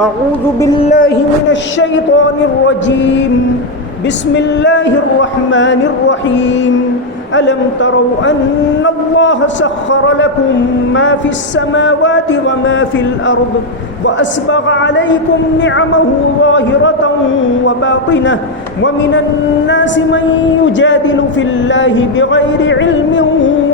اعوذ باللہ من الشیطان الرجیم بسم اللہ الرحمن الرحیم ألم تروا أن الله سخر لكم ما في السماوات وما في الأرض وأسبغ عليكم نعمه ظاهرة وباطنة ومن الناس من يجادل في الله بغير علم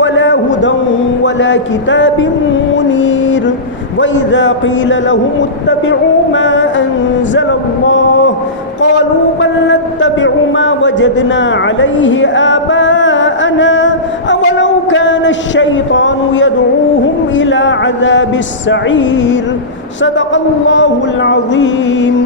ولا هدى ولا كتاب منير وإذا قيل لهم اتبعوا ما أنزل الله قالوا بل نتبع ما وجدنا عليه آباءنا أولو كان الشيطان يدعوهم إلى عذاب السعير صدق الله العظيم.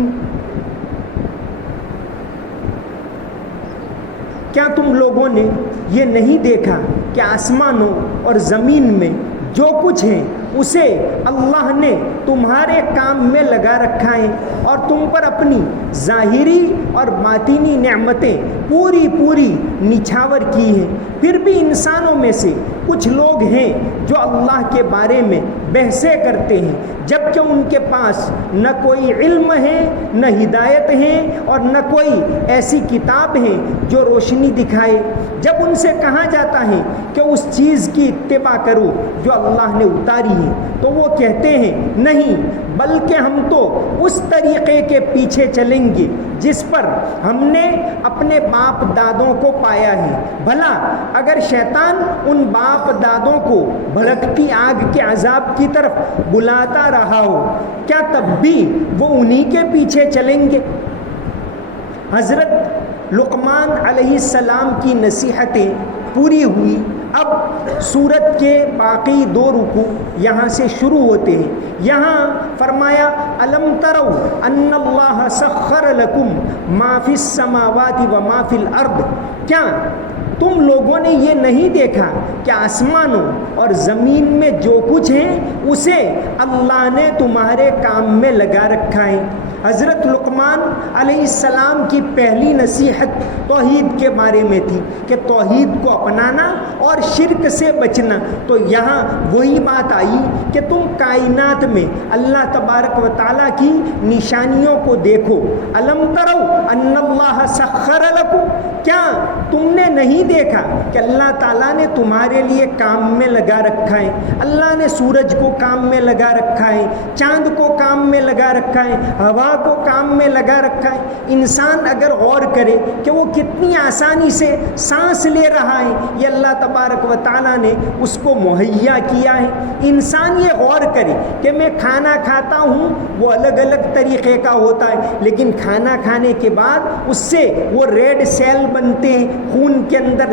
کیا تم لوگوں نے یہ نہیں دیکھا کہ آسمانوں اور زمین میں جو کچھ ہے اسے اللہ نے تمہارے کام میں لگا رکھا ہے اور تم پر اپنی ظاہری اور باطنی نعمتیں پوری پوری نچھاور کی ہیں. پھر بھی انسانوں میں سے کچھ لوگ ہیں جو اللہ کے بارے میں بحثیں کرتے ہیں جبکہ ان کے پاس نہ کوئی علم ہے نہ ہدایت ہے اور نہ کوئی ایسی کتاب ہے جو روشنی دکھائے. جب ان سے کہا جاتا ہے کہ اس چیز کی اتباع کرو جو اللہ نے اتاری ہے تو وہ کہتے ہیں نہیں، بلکہ ہم تو اس طریقے کے پیچھے چلیں گے جس پر ہم نے اپنے باپ دادوں کو پایا ہے. بھلا اگر شیطان ان باپ دادوں کو بھڑکتی آگ کے عذاب کی طرف بلاتا رہا ہو کیا تب بھی وہ انہی کے پیچھے چلیں گے؟ حضرت لقمان علیہ السلام کی نصیحتیں پوری ہوئی. اب سورت کے باقی 2 رکوع یہاں سے شروع ہوتے ہیں. یہاں فرمایا الم تروا ان اللہ سخر لکم ما فی السماوات و ما فی الارض، کیا تم لوگوں نے یہ نہیں دیکھا کہ آسمانوں اور زمین میں جو کچھ ہے اسے اللہ نے تمہارے کام میں لگا رکھا ہے. حضرت لقمان علیہ السلام کی پہلی نصیحت توحید کے بارے میں تھی کہ توحید کو اپنانا اور شرک سے بچنا. تو یہاں وہی بات آئی کہ تم کائنات میں اللہ تبارک و تعالیٰ کی نشانیوں کو دیکھو. الم تروا ان اللہ سخر لکم، کیا تم نے نہیں دیکھا کہ اللہ تعالیٰ نے تمہارے لیے کام میں لگا رکھا ہے. اللہ نے سورج کو کام میں لگا رکھا ہے، چاند کو کام میں لگا رکھا ہے، ہوا کو کام میں لگا رکھا ہے. انسان اگر غور کرے کہ وہ کتنی آسانی سے سانس لے رہا ہے، یہ اللہ تبارک و تعالیٰ نے اس کو مہیا کیا ہے. انسان یہ غور کرے کہ میں کھانا کھاتا ہوں، وہ الگ الگ طریقے کا ہوتا ہے، لیکن کھانا کھانے کے بعد اس سے وہ ریڈ سیل بنتے ہیں، خون کے اندر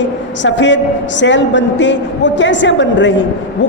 ہیں، سفید سیل بنتے ہیں. وہ کیسے بن رہے ہیں؟ وہ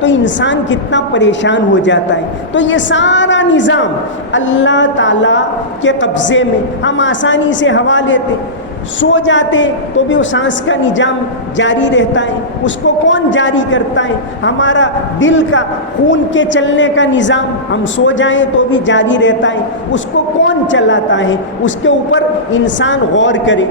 تو انسان کتنا پریشان ہو جاتا ہے. تو یہ سارا نظام اللہ تعالیٰ کے قبضے میں. ہم آسانی سے ہوا لیتے، سو جاتے تو بھی وہ سانس کا نظام جاری رہتا ہے. اس کو کون جاری کرتا ہے؟ ہمارا دل کا خون کے چلنے کا نظام، ہم سو جائیں تو بھی جاری رہتا ہے. اس کو کون چلاتا ہے؟ اس کے اوپر انسان غور کرے.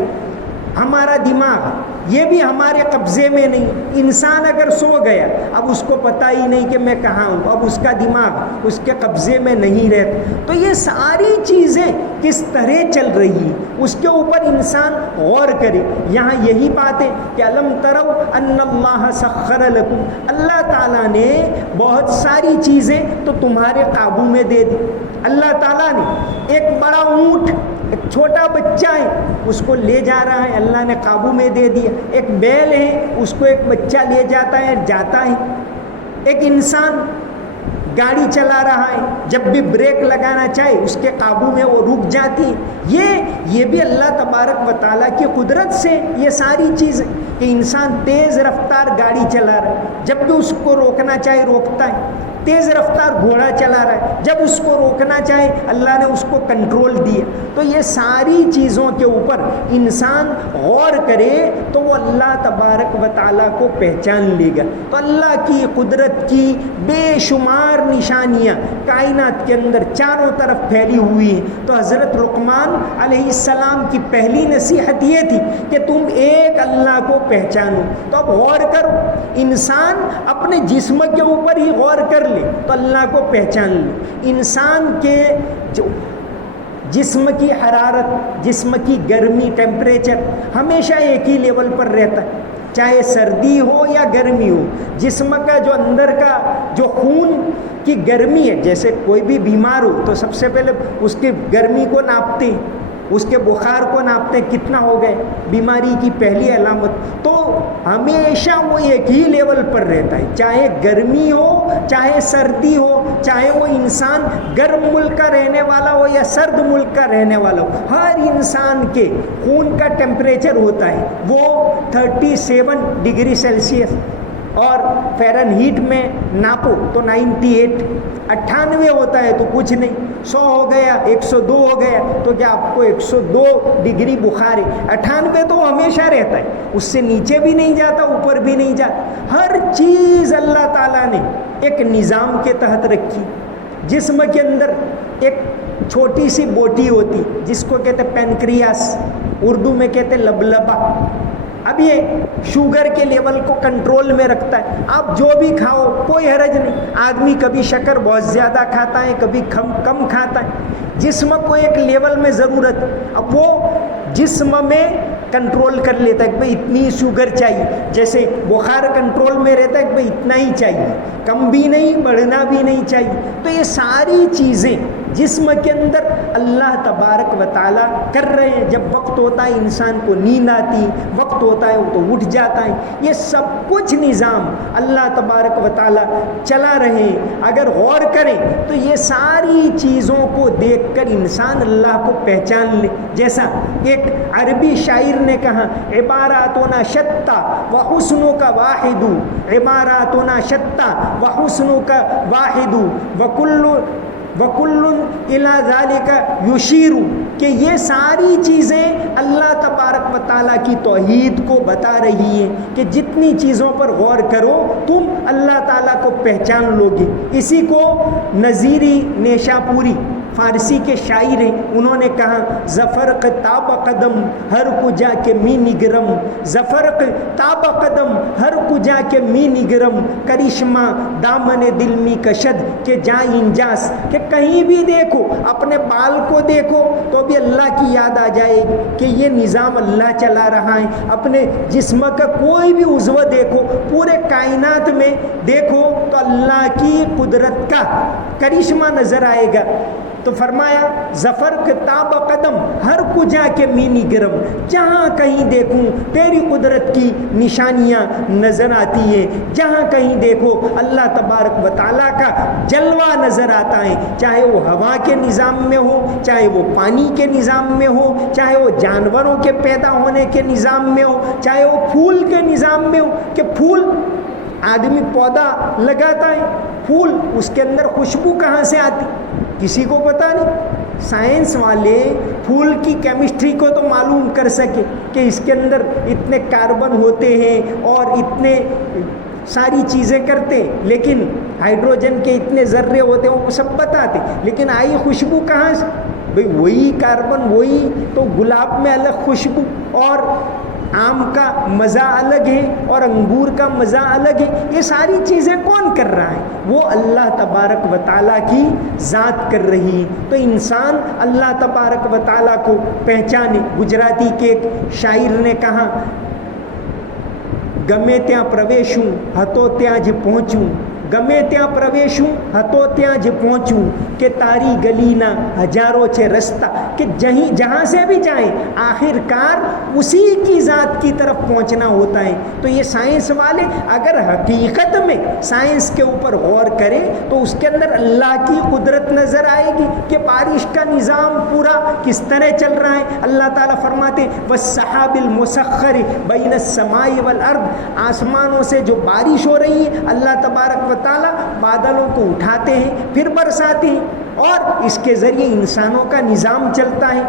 ہمارا دماغ یہ بھی ہمارے قبضے میں نہیں. انسان اگر سو گیا اب اس کو پتہ ہی نہیں کہ میں کہاں ہوں، اب اس کا دماغ اس کے قبضے میں نہیں رہتا. تو یہ ساری چیزیں کس طرح چل رہی ہیں اس کے اوپر انسان غور کرے. یہاں یہی بات ہے کہ الم تروا ان اللہ سخر لکم، اللہ تعالیٰ نے بہت ساری چیزیں تو تمہارے قابو میں دے دی. اللہ تعالیٰ نے ایک بڑا اونٹ، ایک چھوٹا بچہ ہے اس کو لے جا رہا ہے، اللہ نے قابو میں دے دیا. ایک بیل ہے اس کو ایک بچہ لے جاتا ہے، جاتا ہے. ایک انسان گاڑی چلا رہا ہے، جب بھی بریک لگانا چاہے اس کے قابو میں وہ رک جاتی ہے. یہ بھی اللہ تبارک و تعالیٰ کی قدرت سے یہ ساری چیزیں کہ انسان تیز رفتار گاڑی چلا رہا ہے، جب بھی اس کو روکنا چاہے روکتا ہے. تیز رفتار گھوڑا چلا رہا ہے، جب اس کو روکنا چاہے اللہ نے اس کو کنٹرول دیا۔ تو یہ ساری چیزوں کے اوپر انسان غور کرے تو وہ اللہ تبارک و تعالیٰ کو پہچان لے گا۔ تو اللہ کی قدرت کی بے شمار نشانیاں کائنات کے اندر چاروں طرف پھیلی ہوئی ہیں۔ تو حضرت لقمان علیہ السلام کی پہلی نصیحت یہ تھی کہ تم ایک اللہ کو پہچانو۔ تو اب غور کرو، انسان اپنے جسم کے اوپر ہی غور کر لے تو اللہ کو پہچان لے۔ انسان کے جو جسم کی حرارت، جسم کی گرمی، ٹیمپریچر ہمیشہ ایک ہی لیول پر رہتا ہے، چاہے سردی ہو یا گرمی ہو۔ جسم کا جو اندر کا جو خون کی گرمی ہے، جیسے کوئی بھی بیمار ہو تو سب سے پہلے اس کی گرمی کو ناپتے ہیں، اس کے بخار کو ناپتے ہیں، کتنا ہو گئے، بیماری کی پہلی علامت۔ تو ہمیشہ وہ ایک ہی لیول پر رہتا ہے، چاہے گرمی ہو چاہے سردی ہو، چاہے وہ انسان گرم ملک کا رہنے والا ہو یا سرد ملک کا رہنے والا ہو، ہر انسان کے خون کا ٹیمپریچر ہوتا ہے وہ 37 ڈگری سیلسیس، اور فیرن ہیٹ میں ناپو تو 98 ہوتا ہے تو کچھ نہیں، 100 ہو گیا، 102 ہو گیا تو کیا آپ کو 102 ڈگری بخار ہے؟ 98 تو ہمیشہ رہتا ہے، اس سے نیچے بھی نہیں جاتا، اوپر بھی نہیں جاتا۔ ہر چیز اللہ تعالیٰ نے ایک نظام کے تحت رکھی۔ جسم کے اندر ایک چھوٹی سی بوٹی ہوتی جس کو کہتے پینکریاس، اردو میں کہتے لبلبا۔ اب یہ شوگر کے لیول کو کنٹرول میں رکھتا ہے، آپ جو بھی کھاؤ کوئی حرج نہیں۔ آدمی کبھی شکر بہت زیادہ کھاتا ہے، کبھی کم کھاتا ہے، جسم کو ایک لیول میں ضرورت، اب وہ جسم میں کنٹرول کر لیتا ہے کہ بھئی اتنی شوگر چاہیے، جیسے بخار کنٹرول میں رہتا ہے کہ بھئی اتنا ہی چاہیے، کم بھی نہیں بڑھنا بھی نہیں چاہیے۔ تو یہ ساری چیزیں جسم کے اندر اللہ تبارک و تعالیٰ کر رہے ہیں۔ جب وقت ہوتا ہے انسان کو نیند آتی، وقت ہوتا ہے وہ تو اٹھ جاتا ہے، یہ سب کچھ نظام اللہ تبارک و تعالیٰ چلا رہے ہیں۔ اگر غور کریں تو یہ ساری چیزوں کو دیکھ کر انسان اللہ کو پہچان لے۔ جیسا ایک عربی شاعر نے کہا، عباراتنا شتّا وحسنوں کا واحد، عباراتنا شتّا وحسنوں کا واحد وکل الی ذالک یشیر، کہ یہ ساری چیزیں اللہ تبارک و تعالیٰ کی توحید کو بتا رہی ہیں کہ جتنی چیزوں پر غور کرو تم اللہ تعالیٰ کو پہچان لو گے۔ اسی کو نظیری نیشاپوری فارسی کے شاعر ہیں، انہوں نے کہا، زفرق تاب قدم ہر کجا کے می نگرم، زفرق تاب قدم ہر کجا کے می نگرم، کرشمہ دامن دل می کشد کہ جائیں انجاس، کہ کہیں بھی دیکھو اپنے بال کو دیکھو تو بھی اللہ کی یاد آ جائے گی کہ یہ نظام اللہ چلا رہا ہے۔ اپنے جسم کا کوئی بھی عضو دیکھو، پورے کائنات میں دیکھو تو اللہ کی قدرت کا کرشمہ نظر آئے گا۔ تو فرمایا ظفر کتاب قدم ہر کجا کے مینی گرم، جہاں کہیں دیکھوں تیری قدرت کی نشانیاں نظر آتی ہیں، جہاں کہیں دیکھو اللہ تبارک و تعالیٰ کا جلوہ نظر آتا ہے، چاہے وہ ہوا کے نظام میں ہو، چاہے وہ پانی کے نظام میں ہو، چاہے وہ جانوروں کے پیدا ہونے کے نظام میں ہو، چاہے وہ پھول کے نظام میں ہو، کہ پھول آدمی پودا لگاتا ہے، پھول اس کے اندر خوشبو کہاں سے آتی کسی کو پتہ نہیں۔ سائنس والے پھول کی کیمسٹری کو تو معلوم کر سکے کہ اس کے اندر اتنے کاربن ہوتے ہیں اور اتنے ساری چیزیں کرتے، لیکن ہائیڈروجن کے اتنے ذرے ہوتے ہیں وہ سب بتاتے، لیکن آئی خوشبو کہاں سے؟ بھئی وہی کاربن، وہی تو گلاب میں الگ خوشبو، اور آم کا مزہ الگ ہے اور انگور کا مزہ الگ ہے۔ یہ ساری چیزیں کون کر رہا ہے؟ وہ اللہ تبارک و تعالیٰ کی ذات کر رہی ہے۔ تو انسان اللہ تبارک و تعالیٰ کو پہچانے۔ گجراتی کے ایک شاعر نے کہا، گمے تیاں پرویشوں ہتو تیاں ج پہنچوں، گمے تیاں پرویشوں ہتو تیاں ج پہنچوں، کہ تاری گلی نہ ہزاروں چھ رستہ، کہ جہاں سے بھی جائیں آخر کار اسی کی ذات کی طرف پہنچنا ہوتا ہے۔ تو یہ سائنس والے اگر حقیقت میں سائنس کے اوپر غور کریں تو اس کے اندر اللہ کی قدرت نظر آئے گی کہ بارش کا نظام پورا کس طرح چل رہا ہے۔ اللہ تعالیٰ فرماتے والسحاب المسخر بین السماء والارض، آسمانوں سے جو بارش ہو رہی ہے اللہ تبارک و تعالیٰ بادلوں کو اٹھاتے ہیں پھر برساتے ہیں اور اس کے ذریعے انسانوں کا نظام چلتا ہے۔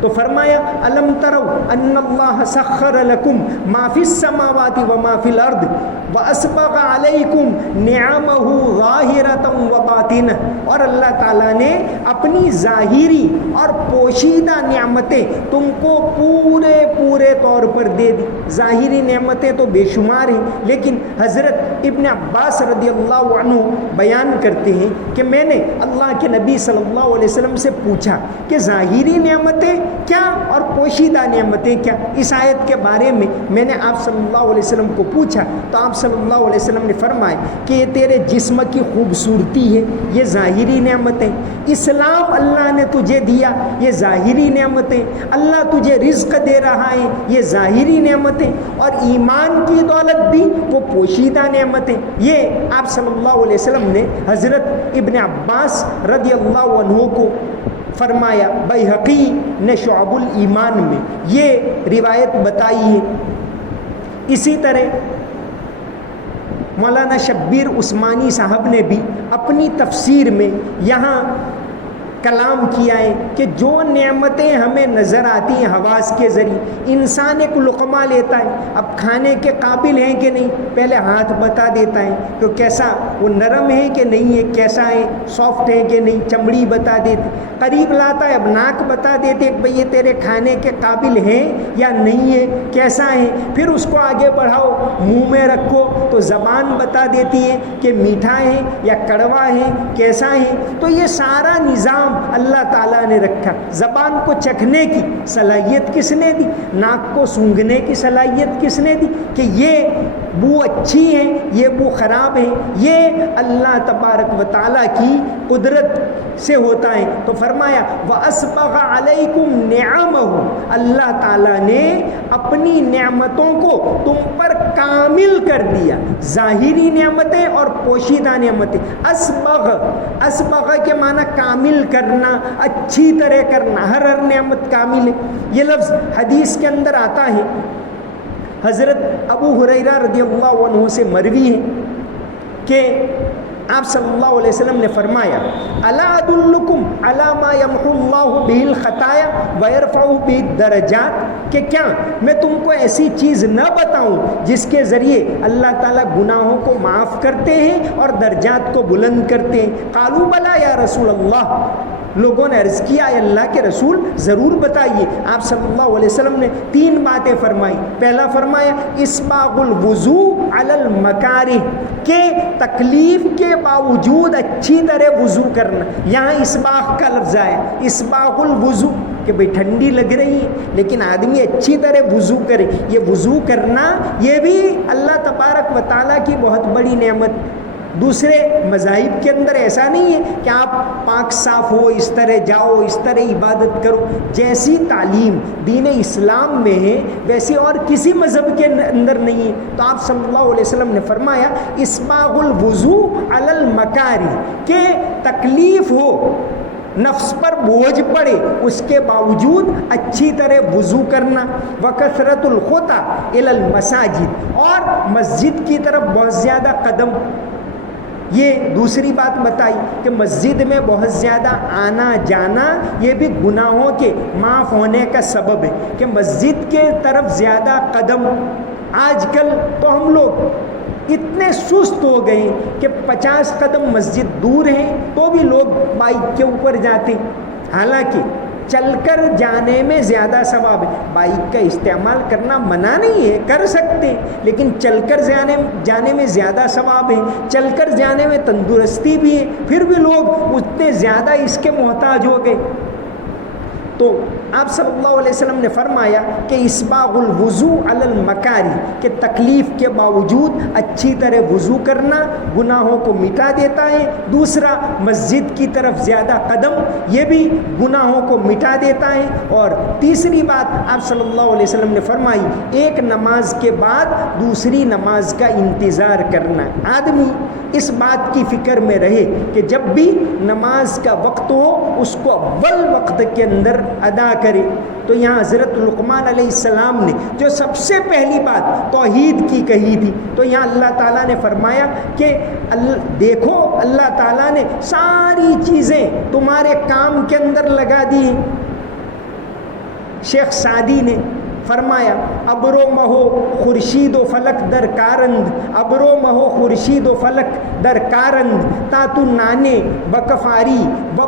تو فرمایا الم ترو ان اللہ سخر لکم ما فی السماوات وما فی الارض واسبغ علیکم نعمہ ظاہرۃ وباطنہ، اور اللہ تعالیٰ نے اپنی ظاہری اور پوشیدہ نعمتیں تم کو پورے طور پر دے دی۔ ظاہری نعمتیں تو بے شمار ہیں، لیکن حضرت ابن عباس رضی اللہ عنہ بیان کرتے ہیں کہ میں نے اللہ کے نبی صلی اللہ علیہ وسلم سے پوچھا کہ ظاہری نعمتیں کیا اور پوشیدہ نعمتیں کیا؟ اس آیت کے بارے میں نے آپ صلی اللہ علیہ وسلم کو پوچھا تو آپ صلی اللہ علیہ وسلم نے فرمایا کہ یہ تیرے جسم کی خوبصورتی ہے، یہ ظاہری نعمتیں، اسلام اللہ نے تجھے دیا، یہ ظاہری نعمتیں، اللہ تجھے رزق دے رہا ہے، یہ ظاہری نعمتیں، اور ایمان کی دولت بھی وہ پوشیدہ نعمتیں۔ یہ آپ صلی اللہ علیہ وسلم نے حضرت ابن عباس رضی اللہ عنہ کو فرمایا۔ بیہقی نے شعب الایمان میں یہ روایت بتائی ہے۔ اسی طرح مولانا شبیر عثمانی صاحب نے بھی اپنی تفسیر میں یہاں کلام کیا ہے کہ جو نعمتیں ہمیں نظر آتی ہیں حواس کے ذریعے، انسان ایک لقمہ لیتا ہے، اب کھانے کے قابل ہیں کہ نہیں پہلے ہاتھ بتا دیتا ہے کہ کیسا وہ نرم ہے کہ نہیں ہے، کیسا ہے سافٹ ہے کہ نہیں، چمڑی بتا دیتے، قریب لاتا ہے اب ناک بتا دیتے کہ بھئی یہ تیرے کھانے کے قابل ہیں یا نہیں ہے، کیسا ہے، پھر اس کو آگے بڑھاؤ منہ میں رکھو تو زبان بتا دیتی ہے کہ میٹھا ہے یا کڑوا ہے، کیسا ہے۔ تو یہ سارا نظام اللہ تعالیٰ نے رکھا۔ زبان کو چکھنے کی صلاحیت کس نے دی؟ ناک کو سونگھنے کی صلاحیت کس نے دی کہ یہ بو اچھی ہے یہ بو خراب ہے؟ یہ اللہ تبارک و تعالیٰ کی قدرت سے ہوتا ہے۔ تو فرمایا وَأَسْبَغَ عَلَيْكُمْ نِعَمَهُ، اللہ تعالیٰ نے اپنی نعمتوں کو تم پر کامل کر دیا، ظاہری نعمتیں اور پوشیدہ نعمتیں۔ اسبغ کے معنی کامل کرنا، اچھی طرح کرنا، ہر نعمت کامل ہے۔ یہ لفظ حدیث کے اندر آتا ہے، حضرت ابو ہریرہ رضی اللہ عنہ سے مروی ہے کہ آپ صلی اللہ علیہ وسلم نے فرمایا الا ادلکم علی ما یمحو اللہ بہ الخطایا ویرفع بہ الدرجات، کہ کیا میں تم کو ایسی چیز نہ بتاؤں جس کے ذریعے اللہ تعالیٰ گناہوں کو معاف کرتے ہیں اور درجات کو بلند کرتے ہیں؟ قالوا بلا یا رسول اللہ، لوگوں نے عرض کیا اے اللہ کے رسول ضرور بتائیے۔ آپ صلی اللہ علیہ وسلم نے 3 باتیں فرمائی۔ پہلا فرمایا اسباغ الوضوء علی المکارہ، کہ تکلیف کے باوجود اچھی طرح وضو کرنا۔ یہاں اسباغ کا لفظ آیا، اسباغ الوضوء، کہ بھئی ٹھنڈی لگ رہی ہے لیکن آدمی اچھی طرح وضو کرے۔ یہ وضو کرنا یہ بھی اللہ تبارک و تعالیٰ کی بہت بڑی نعمت۔ دوسرے مذاہب کے اندر ایسا نہیں ہے کہ آپ پاک صاف ہو اس طرح جاؤ اس طرح عبادت کرو، جیسی تعلیم دین اسلام میں ہے ویسے اور کسی مذہب کے اندر نہیں ہے۔ تو آپ صلی اللہ علیہ وسلم نے فرمایا اسباغ الوضوء علی المکارہ، کہ تکلیف ہو، نفس پر بوجھ پڑے، اس کے باوجود اچھی طرح وضو کرنا۔ وکثرت الخطی الی المساجد، اور مسجد کی طرف بہت زیادہ قدم۔ یہ دوسری بات بتائی کہ مسجد میں بہت زیادہ آنا جانا یہ بھی گناہوں کے معاف ہونے کا سبب ہے، کہ مسجد کے طرف زیادہ قدم۔ آج کل تو ہم لوگ اتنے سست ہو گئے کہ 50 قدم مسجد دور ہیں تو بھی لوگ بائک کے اوپر جاتے، حالانکہ چل کر جانے میں زیادہ ثواب ہے۔ بائک کا استعمال کرنا منع نہیں ہے، کر سکتے ہیں، لیکن چل کر جانے میں زیادہ ثواب ہے، چل کر جانے میں تندرستی بھی ہے، پھر بھی لوگ اتنے زیادہ اس کے محتاج ہو گئے۔ تو آپ صلی اللہ علیہ وسلم نے فرمایا کہ اسباغ الوضوء علی المکارہ، کہ تکلیف کے باوجود اچھی طرح وضو کرنا گناہوں کو مٹا دیتا ہے۔ دوسرا مسجد کی طرف زیادہ قدم، یہ بھی گناہوں کو مٹا دیتا ہے۔ اور تیسری بات آپ صلی اللہ علیہ وسلم نے فرمائی ایک نماز کے بعد دوسری نماز کا انتظار کرنا۔ آدمی اس بات کی فکر میں رہے کہ جب بھی نماز کا وقت ہو اس کو اول وقت کے اندر ادا کرے۔ تو یہاں حضرت لقمان علیہ السلام نے جو سب سے پہلی بات توحید کی کہی تھی، تو یہاں اللہ تعالیٰ نے فرمایا کہ دیکھو اللہ تعالیٰ نے ساری چیزیں تمہارے کام کے اندر لگا دی ہیں۔ شیخ سعدی نے فرمایا ابرو مہو خورشید و فلک در کارند، ابرو مہو خورشید و فلک در کارند، تا تو نانے بکفاری و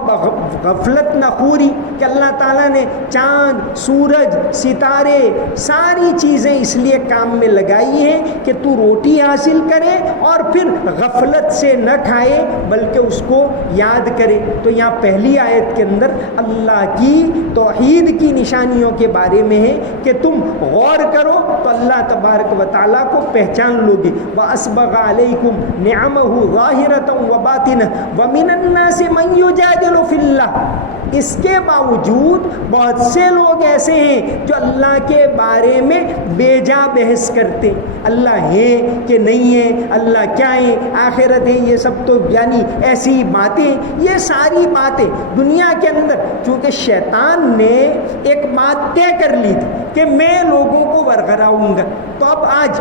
غفلت نہ خوری، کہ اللہ تعالیٰ نے چاند، سورج، ستارے، ساری چیزیں اس لیے کام میں لگائی ہیں کہ تو روٹی حاصل کرے اور پھر غفلت سے نہ کھائے بلکہ اس کو یاد کرے۔ تو یہاں پہلی آیت کے اندر اللہ کی توحید کی نشانیوں کے بارے میں ہے کہ تم غور کرو تو اللہ تبارک و تعالیٰ کو پہچان لو گے۔ وَأَسْبَغَ عَلَيْكُمْ نِعَمَهُ ظَاهِرَةً وَبَاطِنَةً وَمِنَ النَّاسِ مَن يُجَادِلُ فِي اللَّهِ۔ اس کے باوجود بہت سے لوگ ایسے ہیں جو اللہ کے بارے میں بے جا بحث کرتے، اللہ ہے کہ نہیں ہے، اللہ کیا ہے، آخرت ہے، یہ سب تو یعنی ایسی باتیں، یہ ساری باتیں دنیا کے اندر چونکہ شیطان نے ایک بات طے کر لی تھی کہ میں لوگوں کو ورغراؤں گا، تو اب آج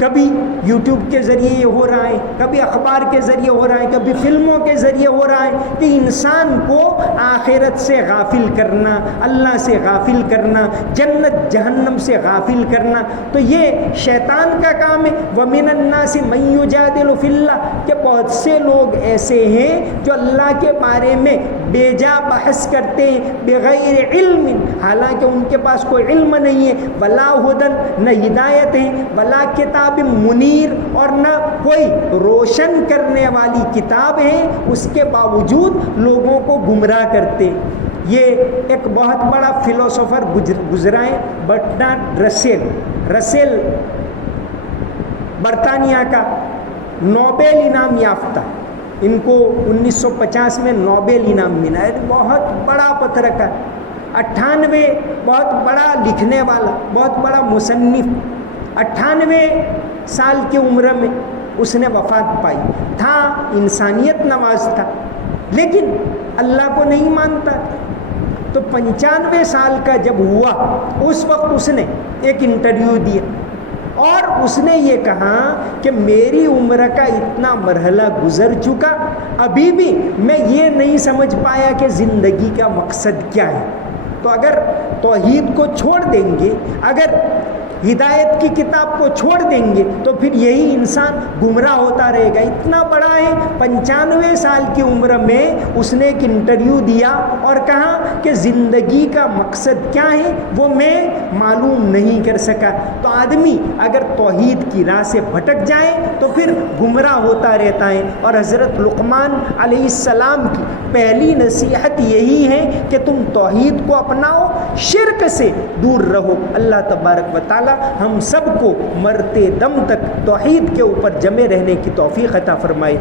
کبھی یوٹیوب کے ذریعے یہ ہو رہا ہے، کبھی اخبار کے ذریعے ہو رہا ہے، کبھی فلموں کے ذریعے ہو رہا ہے کہ انسان کو آخرت سے غافل کرنا، اللہ سے غافل کرنا، جنت جہنم سے غافل کرنا، تو یہ شیطان کا کام ہے۔ وَمِنَ النَّاسِ مَن يُجَادِلُ فِي اللَّهِ، کہ بہت سے لوگ ایسے ہیں جو اللہ کے بارے میں بے جا بحث کرتے ہیں بغیر علم، حالانکہ ان کے پاس کوئی علم نہیں ہے، ولا ہدن، نہ ہدایت ہے، ولا کتاب منیر، اور نہ کوئی روشن کرنے والی کتاب ہے، اس کے باوجود لوگوں کو گمراہ کرتے۔ یہ ایک بہت بڑا فلسفر گزرا ہے، برٹراڈ رسل برطانیہ کا نوبل انعام یافتہ، ان کو 1950 میں نوبل انعام ملا ہے، بہت بڑا پترکار، 98 بہت بڑا لکھنے والا، بہت بڑا مصنف، 98 سال کی عمر میں اس نے وفات پائی، تھا انسانیت نواز تھا لیکن اللہ کو نہیں مانتا، تو 95 سال کا جب ہوا اس وقت اس نے ایک انٹرویو دیا اور اس نے یہ کہا کہ میری عمر کا اتنا مرحلہ گزر چکا، ابھی بھی میں یہ نہیں سمجھ پایا کہ زندگی کا مقصد کیا ہے۔ تو اگر توحید کو چھوڑ دیں گے، اگر ہدایت کی کتاب کو چھوڑ دیں گے تو پھر یہی انسان گمراہ ہوتا رہے گا۔ اتنا بڑا ہے، 95 سال کی عمر میں اس نے ایک انٹرویو دیا اور کہا کہ زندگی کا مقصد کیا ہے وہ میں معلوم نہیں کر سکا۔ تو آدمی اگر توحید کی راہ سے بھٹک جائے تو پھر گمراہ ہوتا رہتا ہے، اور حضرت لقمان علیہ السلام کی پہلی نصیحت یہی ہے کہ تم توحید کو اپناؤ، شرک سے دور رہو۔ اللہ تبارک و تعالی ہم سب کو مرتے دم تک توحید کے اوپر جمے رہنے کی توفیق عطا فرمائے۔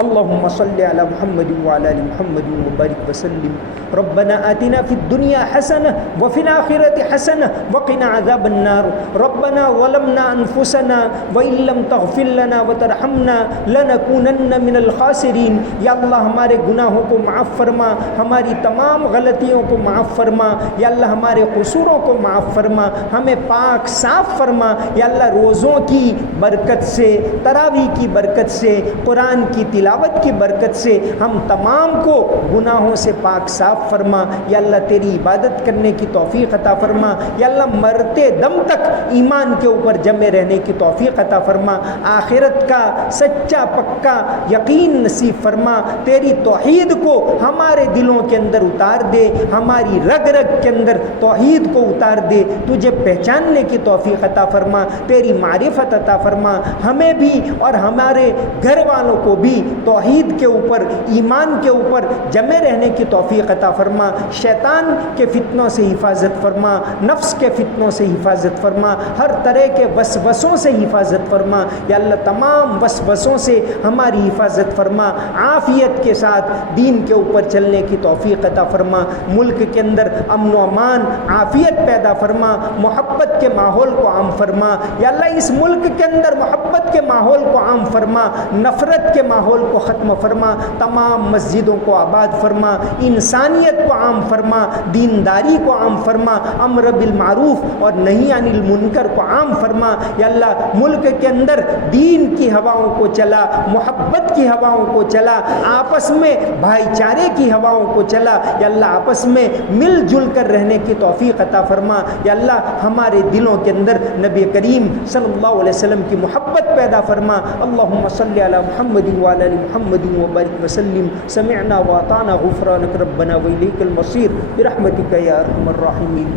اللهم صل على محمد وعلى ال محمد وبارك وسلم۔ ربنا آتنا في الدنيا حسنة وفي الآخرة حسنة وقنا عذاب النار۔ ربنا ظلمنا أنفسنا وإن لم تغفر لنا وترحمنا لنكونن من الخاسرين۔ یا اللہ ہمارے گناہوں کو معاف فرما، ہماری تمام غلطیوں کو معاف فرما، یا اللہ ہمارے قصوروں کو معاف فرما، ہمیں پاک صاف فرما، یا اللہ روزوں کی برکت سے، تراویح کی برکت سے، قرآن کی تلاوت کی برکت سے ہم تمام کو گناہوں سے پاک صاف فرما، یا اللہ تیری عبادت کرنے کی توفیق عطا فرما، یا اللہ مرتے دم تک ایمان کے اوپر جمے رہنے کی توفیق عطا فرما، آخرت کا سچا پکا یقین نصیب فرما، تیری توحید کو ہمارے دلوں کے اندر اتار دے، ہماری رگ رگ کے اندر توحید کو اتار دے، تجھے پہچاننے کی توفیق عطا فرما، تیری معرفت عطا فرما، ہمیں بھی اور ہمارے گھر والوں کو بھی توحید کے اوپر، ایمان کے اوپر جمے رہنے کی توفیق عطا فرما، شیطان کے فتنوں سے حفاظت فرما، نفس کے فتنوں سے حفاظت فرما، ہر طرح کے وسوسوں سے حفاظت فرما، یا اللہ تمام وسوسوں سے ہماری حفاظت فرما، عافیت کے ساتھ دین کے اوپر چلنے کی توفیق عطا فرما، ملک کے اندر امن و امان، عافیت پیدا فرما، محبت کے ماحول کو عام فرما، یا اللہ اس ملک کے اندر محبت کے ماحول کو عام فرما، نفرت کے ماحول کو ختم فرما، تمام مسجدوں کو آباد فرما، انسانیت کو عام فرما، دینداری کو عام فرما، امر بالمعروف اور نہی عن المنکر کو عام فرما۔ یا اللہ ملک کے اندر دین کی ہواؤں کو چلا، محبت کی ہواؤں کو چلا، آپس میں بھائی چارے کی ہواؤں کو چلا۔ یا اللہ آپس میں مل جل کر رہنے کی توفیق عطا فرما۔ یا اللہ ہمارے دلوں کے اندر نبی کریم صلی اللہ علیہ وسلم کی محبت پیدا فرما۔ اللہم صلی علی محمد وعلی آل محمد وبارک وسلم۔ سمعنا واطعنا غفرانک ربنا والیک المصیر برحمتک یا ارحم الراحمین۔